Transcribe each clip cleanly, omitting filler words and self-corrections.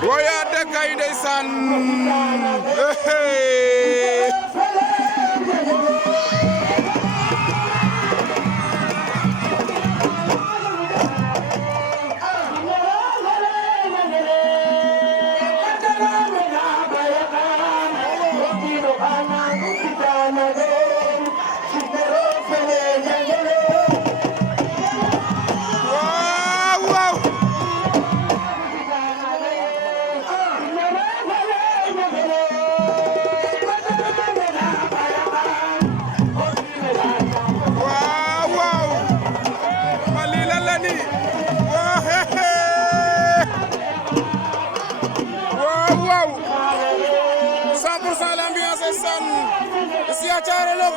Boya de kay ndeysaan ici à Thiaré-Lom.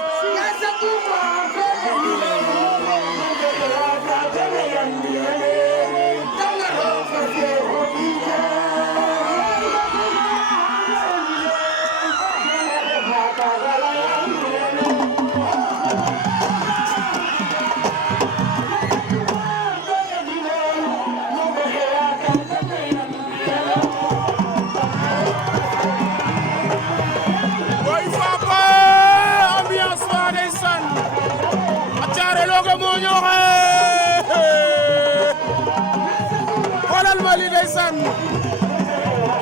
Xoolal Mali ndeysaan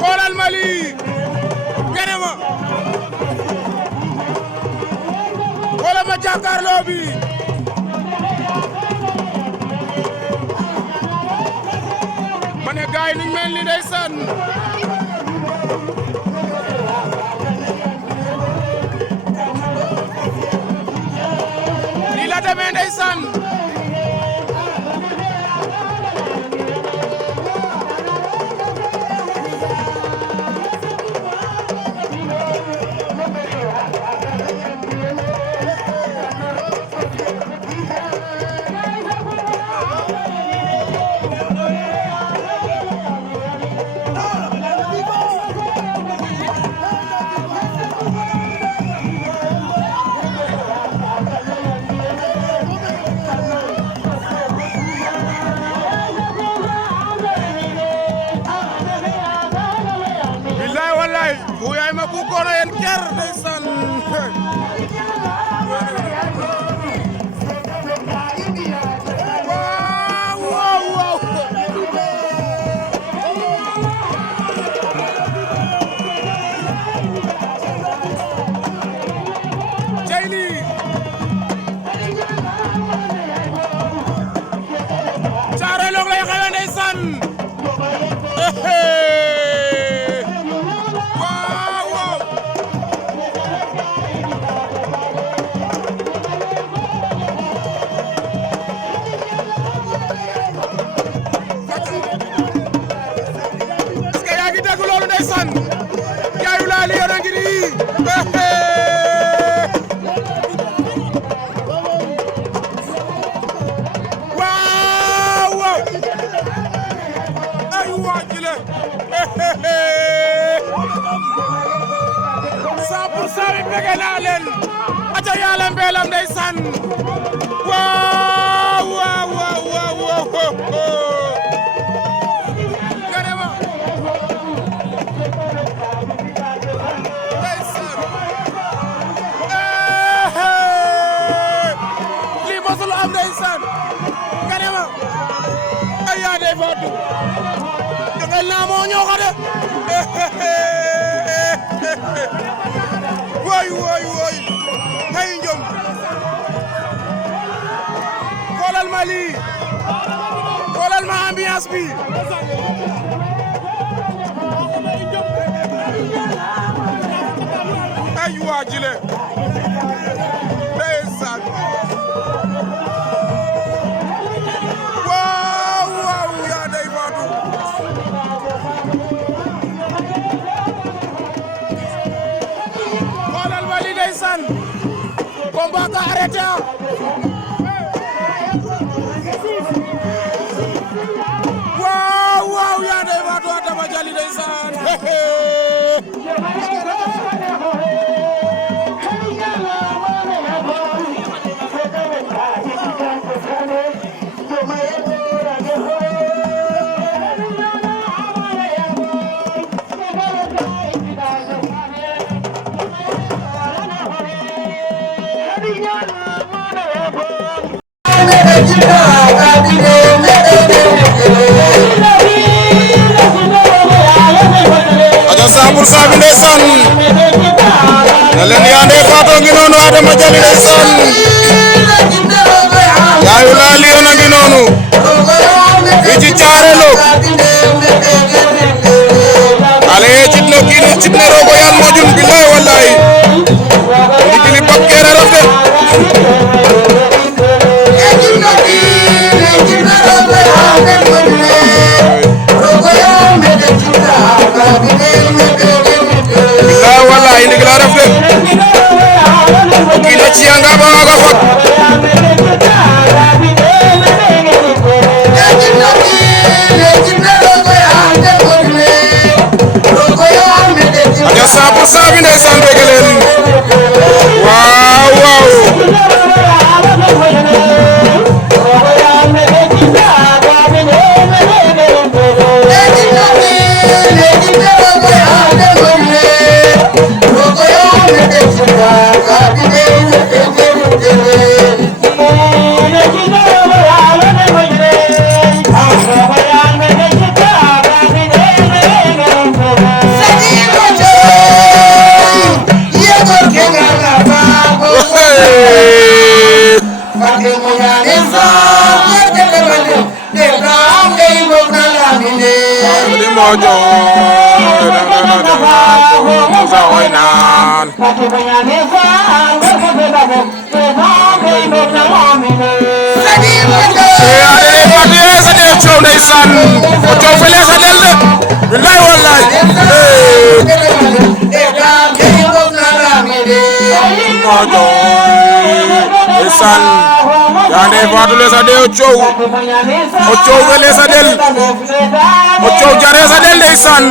xoolal Mali gene ma xoolal ma jàkkaarloo bi ma ne gaay niñ mel ni ndeysaan ni la demee ndeysaan Buya ma ku kono en ker ndeysaan waaw Jayli Thiaré-Lom lay xewe ndeysaan Yaayu laa li yore ngi nii waaw ay waa jile 100% bi bëgg naa leen aca yàlla mbeelam ndeysaan waaw ndeysaan gane ma ay yaa dey faatu jangal naa moo ñoo xa de woy ngay njom xoolal ma lii xoolal ma ambiance bi ay waa jile ndeysaan combat ka arrêté waaw yaa dey faatu Adama Jali ndeysaan aja 100% bi ndeysaan ne leen yaa Ndeye Fatou ngi noonu Adama Jali ndeysaan yaayu laa liyoon a ngi noonu fii ci Thiaré ale ye citno kiinu citne rogo yaal mojun billahi wallahi ndigili bak kene ref de billahi wallahi ndigila ref de o kiina ciyanga ba waaga fot aja 100% bi ndeysaan bëgg leen waaw waaw mojo musa hoinan adene pati sadel ciow ndeysaan o ciow fele sadel de billahi wallahi mojo ndeysaan yaa Ndeye Fatou le sadel o ciow fele sadel o ciow jare sadel ndeysaan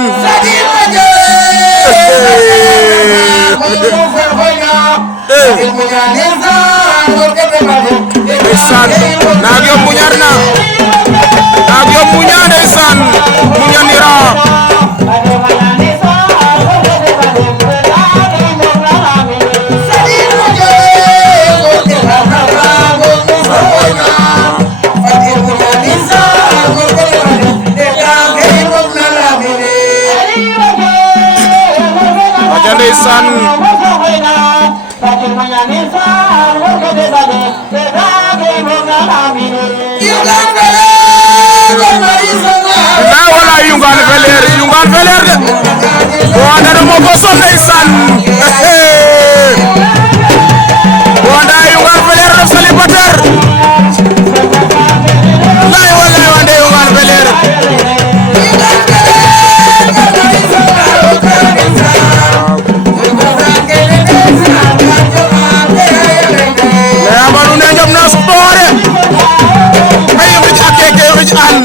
ndeysaan naag yo muñar na naag yo muña ndeysaan muñanira aja ndeysaan billahi wala yungaan feleer de o anda mo ko son ndeysaan o anda yungaan feleer def célibataire billahi wallahi wande yungaan feleer amanu ne ñom na su doore ay xij akeke xij an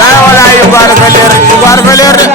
la wala yu gar feler de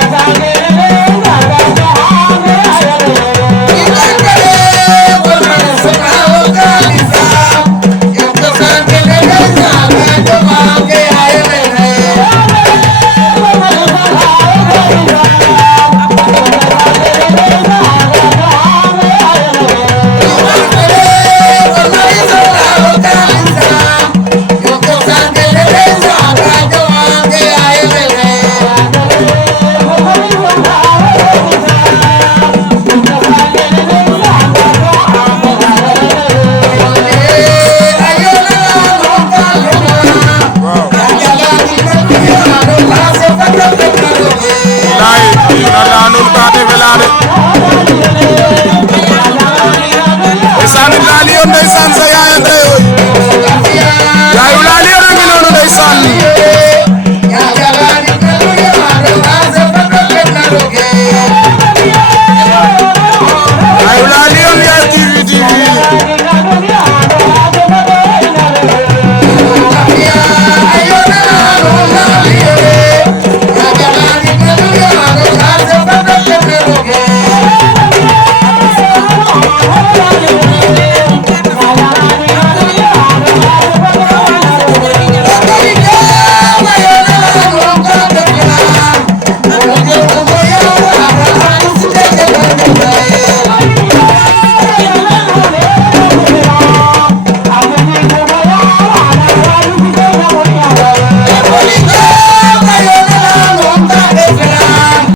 ndeysaan sa yaay Ndeye